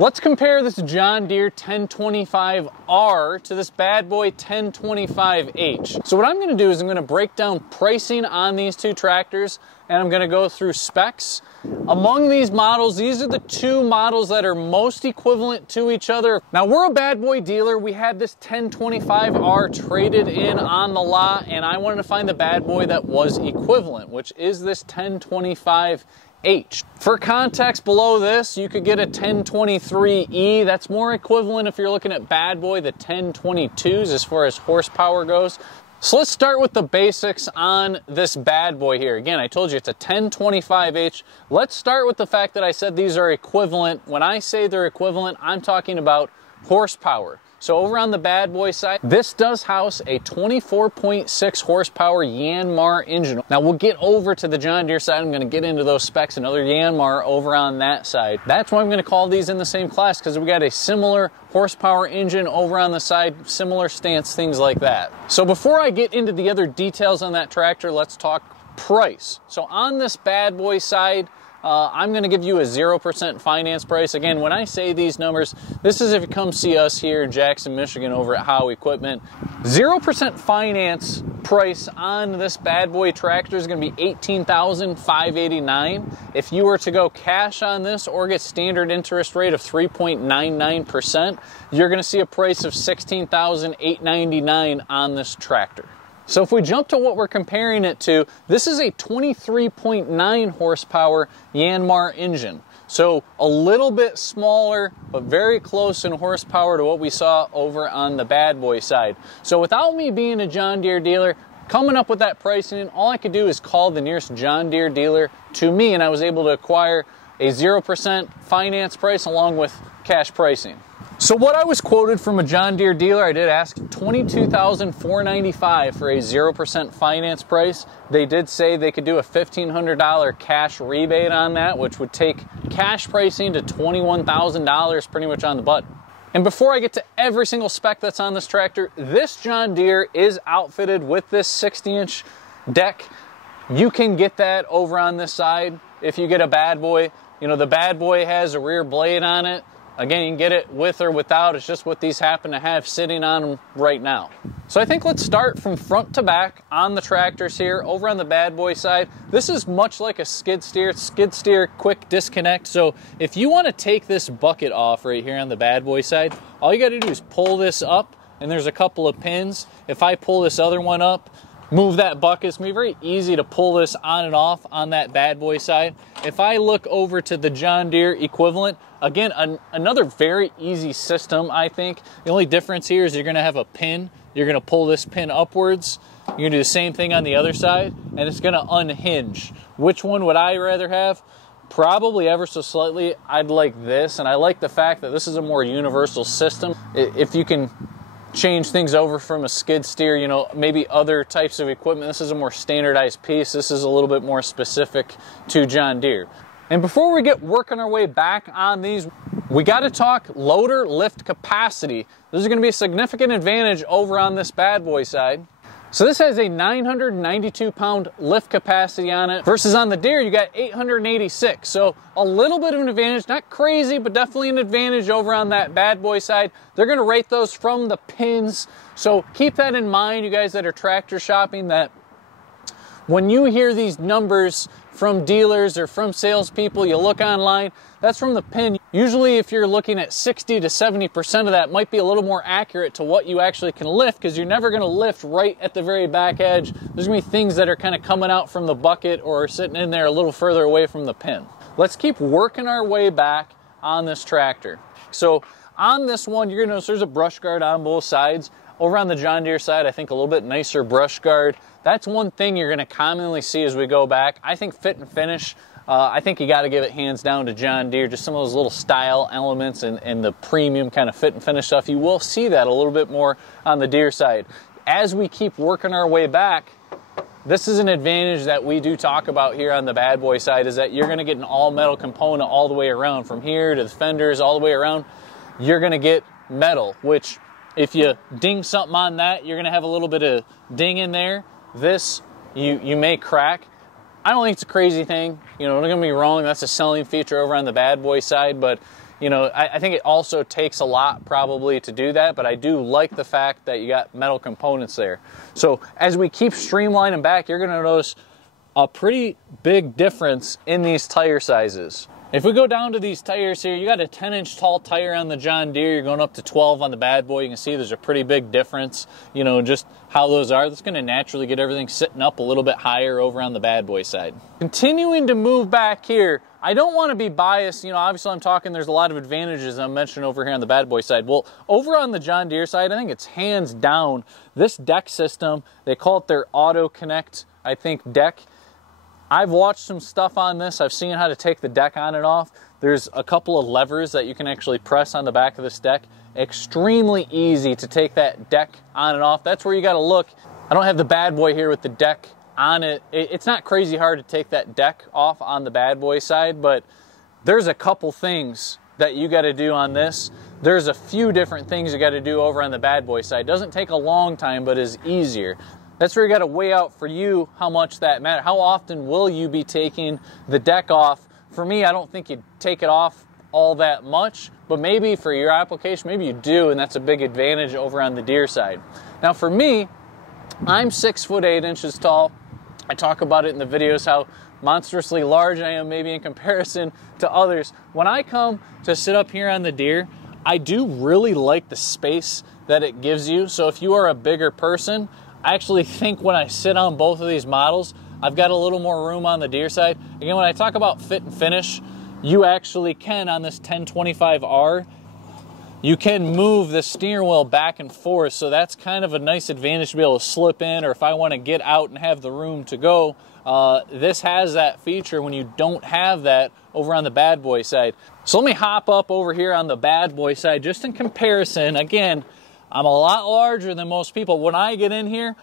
Let's compare this John Deere 1025R to this bad boy 1025H. So what I'm going to do is I'm going to break down pricing on these two tractors, and I'm going to go through specs. Among these models, these are the two models that are most equivalent to each other. Now, we're a bad boy dealer. We had this 1025R traded in on the lot, and I wanted to find the bad boy that was equivalent, which is this 1025H. For context, below this, you could get a 1023E. That's more equivalent if you're looking at bad boy, the 1022s as far as horsepower goes. So let's start with the basics on this bad boy here. Again, I told you it's a 1025H. Let's start with the fact that I said these are equivalent. When I say they're equivalent, I'm talking about horsepower. So over on the bad boy side, this does house a 24.6 horsepower Yanmar engine. Now we'll get over to the John Deere side. I'm going to get into those specs, another Yanmar over on that side. That's why I'm going to call these in the same class, because we got a similar horsepower engine over on the side, similar stance, things like that. So before I get into the other details on that tractor, let's talk price. So on this bad boy side, I'm going to give you a 0% finance price. Again, when I say these numbers, this is if you come see us here in Jackson, Michigan over at Howe Equipment. 0% finance price on this bad boy tractor is going to be $18,589. If you were to go cash on this or get standard interest rate of 3.99%, you're going to see a price of $16,899 on this tractor. So if we jump to what we're comparing it to, this is a 23.9 horsepower Yanmar engine. So a little bit smaller, but very close in horsepower to what we saw over on the bad boy side. So without me being a John Deere dealer, coming up with that pricing, all I could do is call the nearest John Deere dealer to me, and I was able to acquire a 0% finance price along with cash pricing. So what I was quoted from a John Deere dealer, I did ask $22,495 for a 0% finance price. They did say they could do a $1,500 cash rebate on that, which would take cash pricing to $21,000 pretty much on the button. And before I get to every single spec that's on this tractor, this John Deere is outfitted with this 60-inch deck. You can get that over on this side if you get a bad boy. You know, the bad boy has a rear blade on it. Again, you can get it with or without. It's just what these happen to have sitting on them right now. So I think let's start from front to back on the tractors here. Over on the bad boy side, this is much like a skid steer. It's skid steer quick disconnect. So if you want to take this bucket off right here on the bad boy side, all you got to do is pull this up, and there's a couple of pins. If I pull this other one up, move that bucket, it's going to be very easy to pull this on and off on that bad boy side. If I look over to the John Deere equivalent, again, another very easy system, I think. The only difference here is you're going to have a pin. You're going to pull this pin upwards. You're going to do the same thing on the other side, and it's going to unhinge. Which one would I rather have? Probably ever so slightly, I'd like this, and I like the fact that this is a more universal system. If you can change things over from a skid steer, you know, maybe other types of equipment, this is a more standardized piece. This is a little bit more specific to John Deere. And before we get working our way back on these, we got to talk loader lift capacity. This is going to be a significant advantage over on this bad boy side. So this has a 992-pound lift capacity on it, versus on the Deere you got 886. So a little bit of an advantage, not crazy, but definitely an advantage over on that bad boy side. They're going to rate those from the pins. So keep that in mind, you guys that are tractor shopping, that when you hear these numbers from dealers or from salespeople, you look online, that's from the pin. Usually if you're looking at 60 to 70% of that, might be a little more accurate to what you actually can lift, because you're never going to lift right at the very back edge. There's going to be things that are kind of coming out from the bucket or sitting in there a little further away from the pin. Let's keep working our way back on this tractor. So on this one, you're going to notice there's a brush guard on both sides. Over on the John Deere side, I think a little bit nicer brush guard. That's one thing you're going to commonly see as we go back. I think fit and finish, I think you got to give it hands down to John Deere. Just some of those little style elements and the premium kind of fit and finish stuff. You will see that a little bit more on the Deere side. As we keep working our way back, this is an advantage that we do talk about here on the bad boy side, is that you're going to get an all metal component all the way around. From here to the fenders all the way around, you're going to get metal, which if you ding something on that, you're going to have a little bit of ding in there. This, you may crack. I don't think it's a crazy thing. You know, don't get me wrong, that's a selling feature over on the bad boy side, but You know, I think it also takes a lot probably to do that, but I do like the fact that you got metal components there. So as we keep streamlining back, you're gonna notice a pretty big difference in these tire sizes. If we go down to these tires here, you got a 10-inch tall tire on the John Deere, you're going up to 12 on the bad boy. You can see there's a pretty big difference, you know, just how those are. That's gonna naturally get everything sitting up a little bit higher over on the bad boy side. Continuing to move back here, I don't want to be biased, you know, obviously I'm talking there's a lot of advantages I'm mentioning over here on the bad boy side. Well, over on the John Deere side, I think it's hands down this deck system. They call it their Auto Connect, I think, deck. I've watched some stuff on this. I've seen how to take the deck on and off. There's a couple of levers that you can actually press on the back of this deck. Extremely easy to take that deck on and off. That's where you got to look. I don't have the bad boy here with the deck on it. It's not crazy hard to take that deck off on the bad boy side, but there's a couple things that you got to do on this. There's a few different things you got to do over on the bad boy side. Doesn't take a long time, but is easier. That's where you got to weigh out for you how much that matters. How often will you be taking the deck off? For me, I don't think you'd take it off all that much, but maybe for your application, maybe you do, and that's a big advantage over on the Deere side. Now for me, I'm 6'8" tall. I talk about it in the videos how monstrously large I am maybe in comparison to others. When I come to sit up here on the Deere, I do really like the space that it gives you. So if you are a bigger person, I actually think when I sit on both of these models, I've got a little more room on the Deere side. Again, when I talk about fit and finish, you actually can on this 1025R, you can move the steering wheel back and forth. So that's kind of a nice advantage to be able to slip in, or if I want to get out and have the room to go, this has that feature when you don't have that over on the bad boy side. So let me hop up over here on the bad boy side, just in comparison. Again, I'm a lot larger than most people. When I get in here,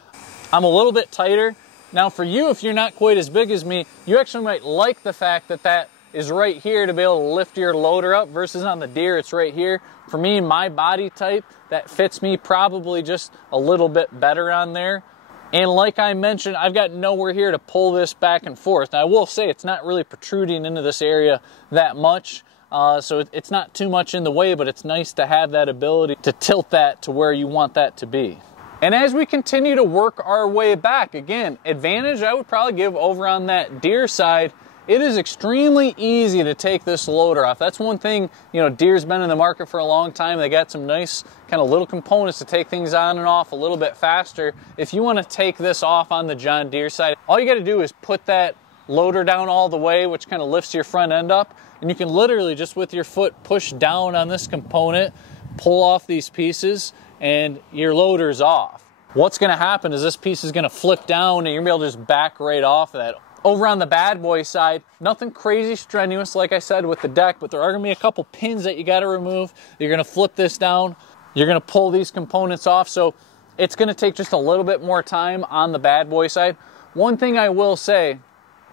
I'm a little bit tighter. Now for you, if you're not quite as big as me, you actually might like the fact that that is right here to be able to lift your loader up, versus on the Deere, it's right here. For me, my body type, that fits me probably just a little bit better on there. And like I mentioned, I've got nowhere here to pull this back and forth. Now I will say it's not really protruding into this area that much. So it's not too much in the way, but it's nice to have that ability to tilt that to where you want that to be. And as we continue to work our way back, again, advantage I would probably give over on that Deere side. It is extremely easy to take this loader off. That's one thing, you know, Deere's been in the market for a long time. They got some nice kind of little components to take things on and off a little bit faster. If you want to take this off on the John Deere side, all you got to do is put that loader down all the way, which kind of lifts your front end up. And you can literally just with your foot push down on this component, pull off these pieces, and your loader's off. What's going to happen is this piece is going to flip down and you're going to be able to just back right off of that. Over on the bad boy side, nothing crazy strenuous, like I said, with the deck, but there are going to be a couple pins that you got to remove. You're going to flip this down. You're going to pull these components off. So it's going to take just a little bit more time on the bad boy side. One thing I will say,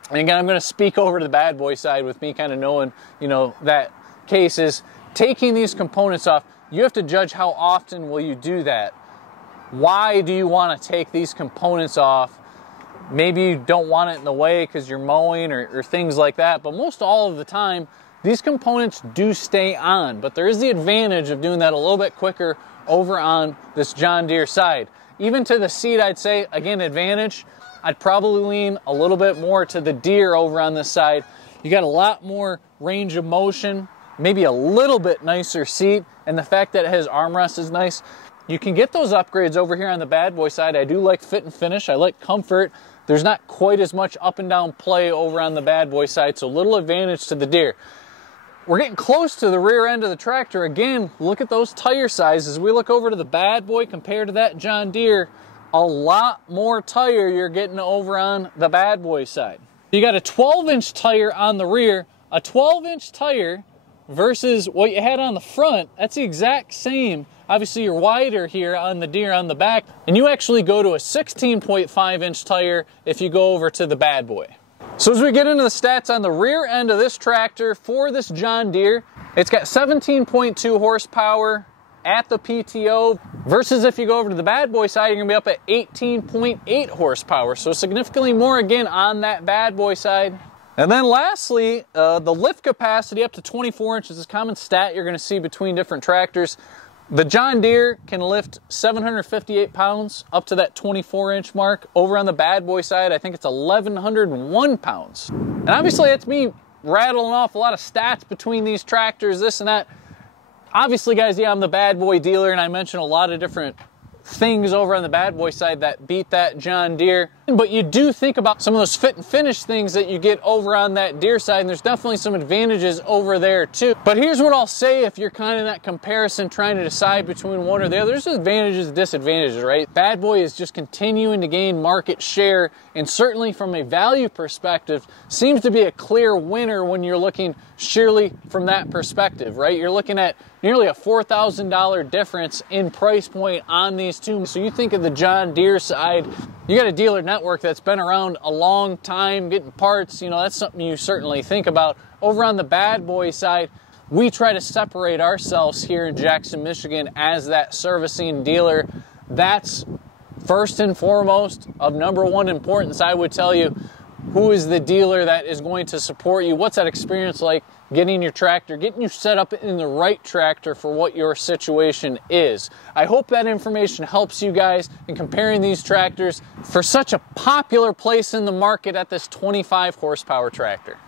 and again, I'm going to speak over to the bad boy side with me kind of knowing, you know, that case is taking these components off. You have to judge how often will you do that. Why do you want to take these components off? Maybe you don't want it in the way because you're mowing or things like that, but most all of the time, these components do stay on, but there is the advantage of doing that a little bit quicker over on this John Deere side. Even to the seat, I'd say, again, advantage. I'd probably lean a little bit more to the Deere over on this side. You got a lot more range of motion, maybe a little bit nicer seat, and the fact that it has armrest is nice. You can get those upgrades over here on the bad boy side. I do like fit and finish. I like comfort. There's not quite as much up and down play over on the bad boy side, so little advantage to the Deere. We're getting close to the rear end of the tractor. Again, look at those tire sizes. We look over to the bad boy compared to that John Deere, a lot more tire you're getting over on the bad boy side. You got a 12-inch tire on the rear, a 12-inch tire versus what you had on the front. That's the exact same. Obviously, you're wider here on the Deere on the back, and you actually go to a 16.5-inch tire if you go over to the bad boy. So as we get into the stats on the rear end of this tractor for this John Deere, it's got 17.2 horsepower at the PTO, versus if you go over to the bad boy side, you're gonna be up at 18.8 horsepower. So significantly more again on that bad boy side. And then lastly, the lift capacity up to 24 inches is a common stat you're going to see between different tractors. The John Deere can lift 758 pounds up to that 24-inch mark. Over on the bad boy side, I think it's 1,101 pounds. And obviously that's me rattling off a lot of stats between these tractors, this and that. Obviously, guys, yeah, I'm the bad boy dealer, and I mentioned a lot of different things over on the bad boy side that beat that John Deere. But you do think about some of those fit and finish things that you get over on that Deere side, and there's definitely some advantages over there too. But here's what I'll say if you're kind of in that comparison trying to decide between one or the other. There's advantages and disadvantages, right? Bad boy is just continuing to gain market share, and certainly from a value perspective seems to be a clear winner when you're looking sheerly from that perspective, right? You're looking at nearly a $4,000 difference in price point on these two. So you think of the John Deere side, you got a dealer network that's been around a long time getting parts, you know, that's something you certainly think about. Over on the bad boy side, we try to separate ourselves here in Jackson, Michigan as that servicing dealer. That's first and foremost of number one importance. I would tell you, who is the dealer that is going to support you? What's that experience like getting your tractor, getting you set up in the right tractor for what your situation is? I hope that information helps you guys in comparing these tractors for such a popular place in the market at this 25 horsepower tractor.